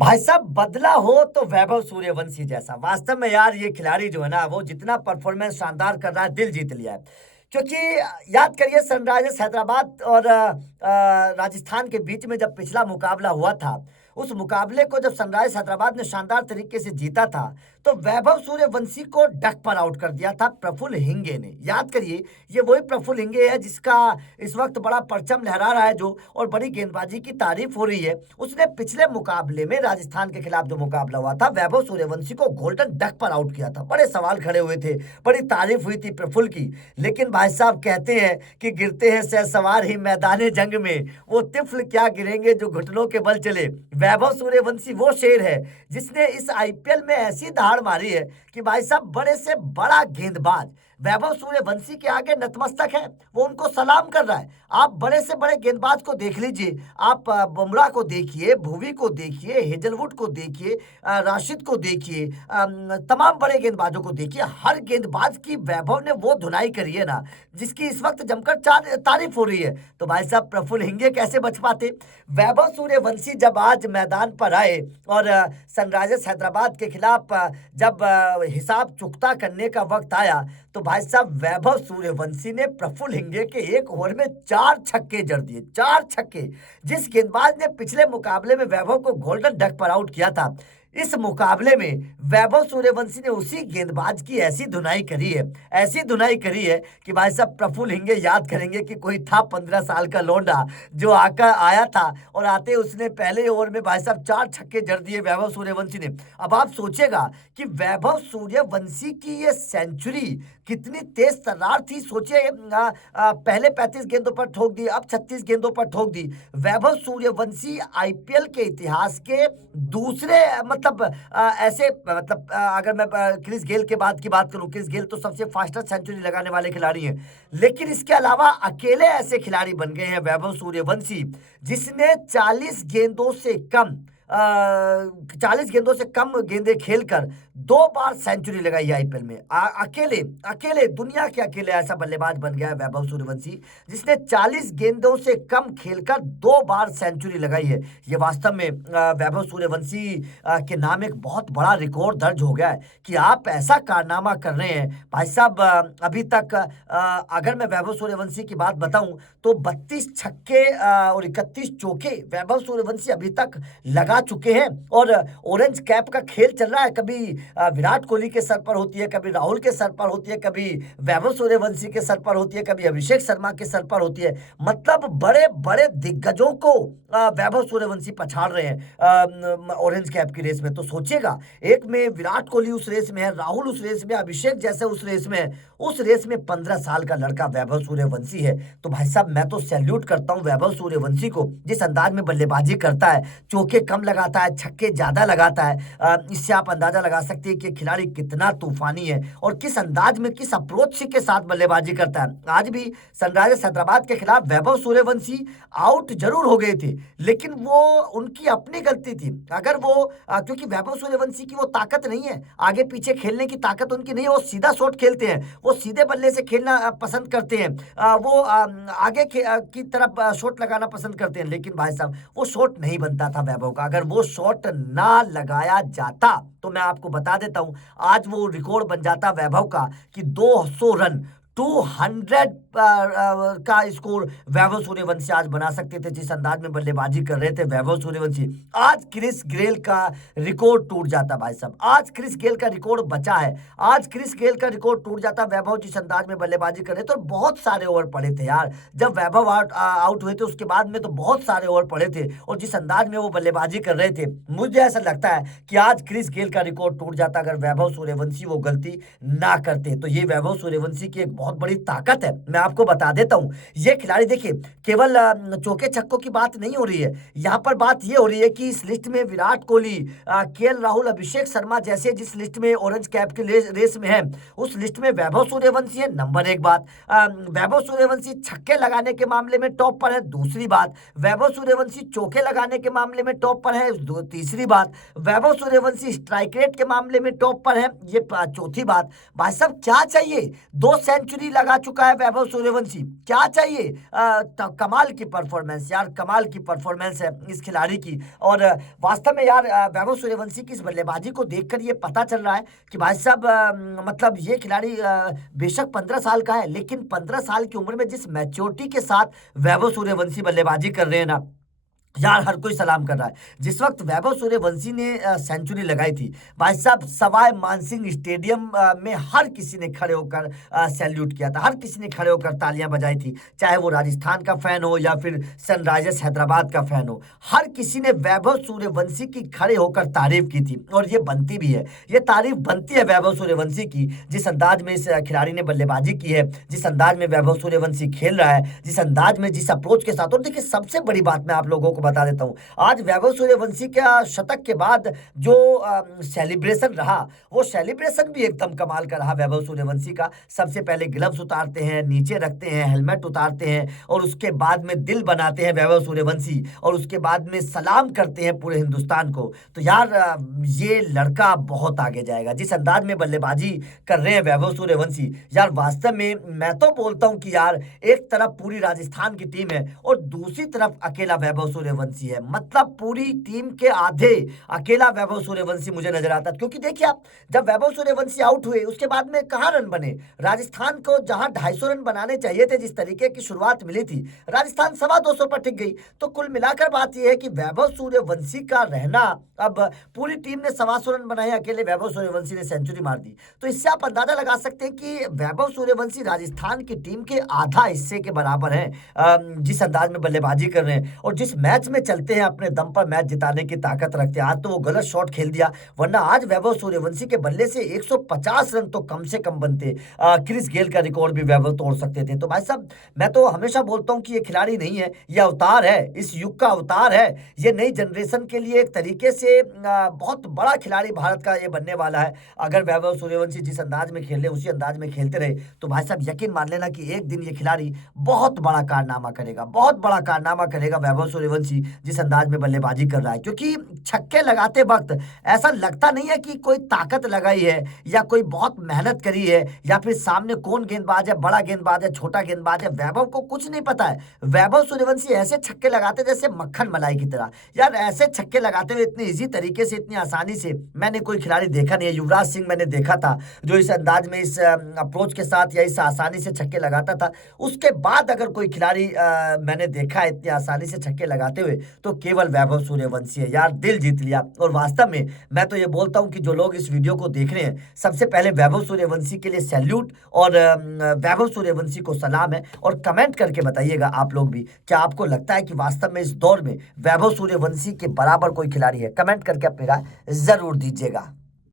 भाई साहब, बदला हो तो वैभव सूर्यवंशी जैसा। वास्तव में यार ये खिलाड़ी जो है ना, वो जितना परफॉर्मेंस शानदार कर रहा है, दिल जीत लिया है। क्योंकि याद करिए, सनराइजर्स हैदराबाद और राजस्थान के बीच में जब पिछला मुकाबला हुआ था, उस मुकाबले को जब सनराइजर्स हैदराबाद ने शानदार तरीके से जीता था, तो वैभव सूर्यवंशी को डक पर आउट कर दिया था प्रफुल्ल हिंगे ने। याद करिए, ये वही प्रफुल्ल हिंगे है जिसका इस वक्त बड़ा परचम लहरा रहा है, जो और बड़ी गेंदबाजी की तारीफ हो रही है। उसने पिछले मुकाबले में राजस्थान के खिलाफ जो मुकाबला हुआ था, वैभव सूर्यवंशी को गोल्डन डक पर आउट किया था। बड़े सवाल खड़े हुए थे, बड़ी तारीफ हुई थी प्रफुल्ल की। लेकिन भाई साहब, कहते हैं कि गिरते हैं शहसवार ही मैदाने जंग में, वो तिफल क्या गिरेंगे जो घुटनों के बल चले। वैभव सूर्यवंशी वो शेर है जिसने इस आईपीएल में ऐसी दहाड़ मारी है कि भाई साहब, बड़े से बड़ा गेंदबाज वैभव सूर्यवंशी के आगे नतमस्तक है। वो उनको सलाम कर रहा है। आप बड़े से बड़े गेंदबाज को देख लीजिए, आप बुमराह को देखिए, भुवी को देखिए, हेजलवुड को देखिए, राशिद को देखिए, तमाम बड़े गेंदबाजों को देखिए। हर गेंदबाज की वैभव ने वो धुनाई करी है ना, जिसकी इस वक्त जमकर तारीफ हो रही है। तो भाई साहब, प्रफुल्ल हिंगे कैसे बच पाते। वैभव सूर्यवंशी जब आज मैदान पर आए और सनराइजर्स हैदराबाद के खिलाफ जब हिसाब चुकता करने का वक्त आया, तो भाई साहब, वैभव सूर्यवंशी ने प्रफुल्ल हिंगे के एक ओवर में 4 छक्के जड़ दिए। 4 छक्के। जिस गेंदबाज ने पिछले मुकाबले में वैभव को गोल्डन डक पर आउट किया था, इस मुकाबले में वैभव सूर्यवंशी ने उसी गेंदबाज की ऐसी धुनाई करी है, ऐसी धुनाई करी है कि भाई साहब, प्रफुल्ल हिंगे याद करेंगे कि कोई था 15 साल का लौंडा जो आकर आया था और आते उसने पहले ओवर में भाई साहब 4 छक्के जड़ दिए वैभव सूर्यवंशी ने। अब आप सोचेगा कि वैभव सूर्यवंशी की ये सेंचुरी कितनी तेज तर्रार थी। सोचिए, पहले 35 गेंदों पर ठोक दी, अब 36 गेंदों पर ठोक दी। वैभव सूर्यवंशी आईपीएल के इतिहास के दूसरे मतलब ऐसे मतलब अगर मैं क्रिस गेल के बाद की बात करूं, क्रिस गेल तो सबसे फास्टेस्ट सेंचुरी लगाने वाले खिलाड़ी हैं, लेकिन इसके अलावा अकेले ऐसे खिलाड़ी बन गए हैं वैभव सूर्यवंशी, जिसने 40 गेंदों से कम 40 गेंदों से कम गेंदें खेलकर 2 बार सेंचुरी लगाई आईपीएल में। अकेले अकेले दुनिया के अकेले ऐसा बल्लेबाज बन गया है वैभव सूर्यवंशी, जिसने 40 गेंदों से कम खेलकर 2 बार सेंचुरी लगाई है। ये वास्तव में वैभव सूर्यवंशी के नाम एक बहुत बड़ा रिकॉर्ड दर्ज हो गया है कि आप ऐसा कारनामा कर रहे हैं। भाई साहब, अभी तक अगर मैं वैभव सूर्यवंशी की बात बताऊं तो 32 छक्के और 31 चौके वैभव सूर्यवंशी अभी तक लगा चुके हैं। और ऑरेंज कैप का खेल चल रहा है, कभी विराट कोहली के सर पर होती है, कभी राहुल के सर पर होती है, कभी वैभव सूर्यवंशी के सर पर होती है, कभी अभिषेक शर्मा के सर पर होती है। मतलब बड़े बड़े दिग्गजों को वैभव सूर्यवंशी पछाड़ रहे हैं ऑरेंज कैप की रेस में। तो सोचिएगा, एक में विराट कोहली उस रेस में है, राहुल उस रेस में, अभिषेक जैसे उस रेस में है। उस रेस में 15 साल का लड़का वैभव सूर्यवंशी है। तो भाई साहब, मैं तो सैल्यूट करता हूं वैभव सूर्यवंशी को, जिस अंदाज में बल्लेबाजी करता है, चौके कम लगाता है, छक्के ज्यादा लगाता है। इससे आप अंदाजा लगा सकते हैं कि खिलाड़ी कितना तूफानी है और किस अंदाज में, किस अप्रोच के साथ बल्लेबाजी करता है। आज भी सनराइजर्स हैदराबाद के खिलाफ वैभव सूर्यवंशी आउट जरूर हो गए थे, लेकिन वो उनकी अपनी गलती थी। अगर वो क्योंकि वैभव सूर्यवंशी की वो ताकत नहीं है, आगे पीछे खेलने की ताकत उनकी नहीं है, वो सीधा शॉट खेलते हैं, वो सीधे बल्ले से खेलना पसंद करते हैं, वो आगे की तरफ शॉट लगाना पसंद करते हैं। लेकिन भाई साहब, वो शॉट नहीं बनता था वैभव का। अगर वो शॉट ना लगाया जाता तो मैं आपको बता देता हूं, आज वो रिकॉर्ड बन जाता वैभव का कि 200 रन, 200 का स्कोर वैभव सूर्यवंशी आज बना सकते थे, जिस अंदाज में बल्लेबाजी कर रहे थे वैभव सूर्यवंशी। आज क्रिस गेल का रिकॉर्ड टूट जाता भाई साहब, आज क्रिस गेल का रिकॉर्ड बचा है, आज क्रिस गेल का रिकॉर्ड टूट जाता। वैभव जिस अंदाज में बल्लेबाजी कर रहे थे, और बहुत सारे ओवर पड़े थे यार, जब वैभव आउट हुए थे उसके बाद में तो बहुत सारे ओवर पड़े थे, और जिस अंदाज में वो बल्लेबाजी कर रहे थे, मुझे ऐसा लगता है कि आज क्रिस गेल का रिकॉर्ड टूट जाता अगर वैभव सूर्यवंशी वो गलती ना करते। तो ये वैभव सूर्यवंशी की एक बहुत बड़ी ताकत है। मैं आपको बता देता हूं, ये खिलाड़ी देखिए, केवल चौके छक्कों की बात नहीं हो रही है, यहां पर बात ये हो रही है कि इस लिस्ट में विराट कोहली, केएल राहुल, अभिषेक शर्मा जैसे जिस लिस्ट में ऑरेंज कैप की रेस में है, उस लिस्ट में वैभव सूर्यवंशी है। नंबर एक बात, वैभव सूर्यवंशी छक्के लगाने के मामले में टॉप पर है। दूसरी बात, वैभव सूर्यवंशी चौके लगाने के मामले में टॉप पर है। तीसरी बात, वैभव सूर्यवंशी स्ट्राइक रेट के मामले में टॉप पर है। ये चौथी बात। भाई साहब, क्या चाहिए, 2 सेंचुरी लगा चुका है वैभव सूर्यवंशी, क्या चाहिए? कमाल की परफॉर्मेंस यार, कमाल की परफॉर्मेंस है इस खिलाड़ी की। और वास्तव में यार वैभव सूर्यवंशी की इस बल्लेबाजी को देखकर ये पता चल रहा है कि भाई साहब मतलब ये खिलाड़ी बेशक 15 साल का है, लेकिन 15 साल की उम्र में जिस मैच्योरिटी के साथ वैभव सूर्यवंशी बल्लेबाजी कर रहे हैं ना यार, हर कोई सलाम कर रहा है। जिस वक्त वैभव सूर्यवंशी ने सेंचुरी लगाई थी भाई साहब, सवाई मानसिंह स्टेडियम में हर किसी ने खड़े होकर सैल्यूट किया था, हर किसी ने खड़े होकर तालियां बजाई थी, चाहे वो राजस्थान का फैन हो या फिर सनराइजर्स हैदराबाद का फैन हो। हर किसी ने वैभव सूर्यवंशी की खड़े होकर तारीफ की थी, और ये बनती भी है, ये तारीफ बनती है वैभव सूर्यवंशी की। जिस अंदाज में इस खिलाड़ी ने बल्लेबाजी की है, जिस अंदाज में वैभव सूर्यवंशी खेल रहा है, जिस अंदाज में, जिस अप्रोच के साथ। और देखिए, सबसे बड़ी बात मैं आप लोगों को बता देता हूं, आज वैभव सूर्यवंशी का शतक के बाद जो सेलिब्रेशन रहा, वो सेलिब्रेशन भी एकदम कमाल का रहा वैभव सूर्यवंशी का। सबसे पहले ग्लव्स उतारते हैं, नीचे रखते हैं, हेलमेट उतारते हैं, और उसके बाद में दिल बनाते हैं वैभव सूर्यवंशी, और उसके बाद में सलाम करते हैं पूरे हिंदुस्तान को। तो यार ये लड़का बहुत आगे जाएगा, जिस अंदाज में बल्लेबाजी कर रहे हैं वैभव सूर्यवंशी। यार वास्तव में मैं तो बोलता हूं कि यार एक तरफ पूरी राजस्थान की टीम है और दूसरी तरफ अकेला वैभव सूर्यवंशी है, मतलब पूरी टीम के आधे अकेला वैभव सूर्यवंशी मुझे नजर आता है। क्योंकि देखिए आप, जब वैभव सूर्यवंशी आउट हुए उसके बाद में कहां रन बने? राजस्थान को जहां 250 रन बनाने चाहिए थे, जिस तरीके की शुरुआत मिली थी, राजस्थान 225 पर टिक गई। तो कुल मिलाकर बात यह है कि वैभव सूर्यवंशी का रहना, अब पूरी टीम ने 225 रन बनाए, अकेले वैभव सूर्यवंशी ने सेंचुरी मार दी। तो इससे आप अंदाजा लगा सकते हैं कि वैभव सूर्यवंशी राजस्थान की टीम के आधा हिस्से के बराबर हैं, जिस अंदाज में बल्लेबाजी कर रहे हैं और जिस मैच में चलते हैं, अपने दम पर मैच जिताने की ताकत रखते हैं। आज तो वो गलत शॉट खेल दिया, वरना आज वैभव सूर्यवंशी के बल्ले से 150 रन तो कम से कम बनते। क्रिस गेल का रिकॉर्ड भी वैभव तोड़ सकते थे। तो भाई साहब, मैं तो हमेशा बोलता हूं कि ये खिलाड़ी नहीं है, ये अवतार है, इस युग का अवतार है। ये नई जनरेशन के लिए एक तरीके से बहुत बड़ा खिलाड़ी भारत का ये बनने वाला है। अगर वैभव सूर्यवंशी जिस अंदाज में खेल रहे उसी अंदाज में खेलते रहे, तो भाई साहब यकीन मान लेना कि एक दिन ये खिलाड़ी बहुत बड़ा कारनामा करेगा, बहुत बड़ा कारनामा करेगा वैभव सूर्यवंशी जिस अंदाज में बल्लेबाजी कर रहा है। क्योंकि छक्के लगाते वक्त ऐसा लगता नहीं है कि कोई ताकत लगाई है या कोई बहुत मेहनत करी है, या फिर सामने कौन गेंदबाज है, बड़ा गेंदबाज है, छोटा गेंदबाज है, वैभव को कुछ नहीं पता है। वैभव सूर्यवंशी ऐसे छक्के लगाते जैसे मक्खन मलाई की तरह। यार ऐसे छक्के लगाते हुए इतनी इजी तरीके से, इतनी आसानी से मैंने कोई खिलाड़ी देखा नहीं है। युवराज सिंह मैंने देखा था जो इस अंदाज में, इस अप्रोच के साथ या इस आसानी से छक्के लगाता था। उसके बाद अगर कोई खिलाड़ी मैंने देखा है इतनी आसानी से छक्के लगाते हुए, तो केवल वैभव सूर्यवंशी है। यार दिल जीत लिया। और वास्तव में मैं तो ये बोलता हूं कि जो लोग इस वीडियो को देख रहे हैं, सबसे पहले वैभव सूर्यवंशी के लिए सैल्यूट और वैभव सूर्यवंशी को सलाम है। और कमेंट करके बताइएगा आप लोग भी, क्या आपको लगता है कि वास्तव में इस दौर में वैभव सूर्यवंशी के बराबर कोई खिलाड़ी है? कमेंट करके अपनी राय जरूर दीजिएगा।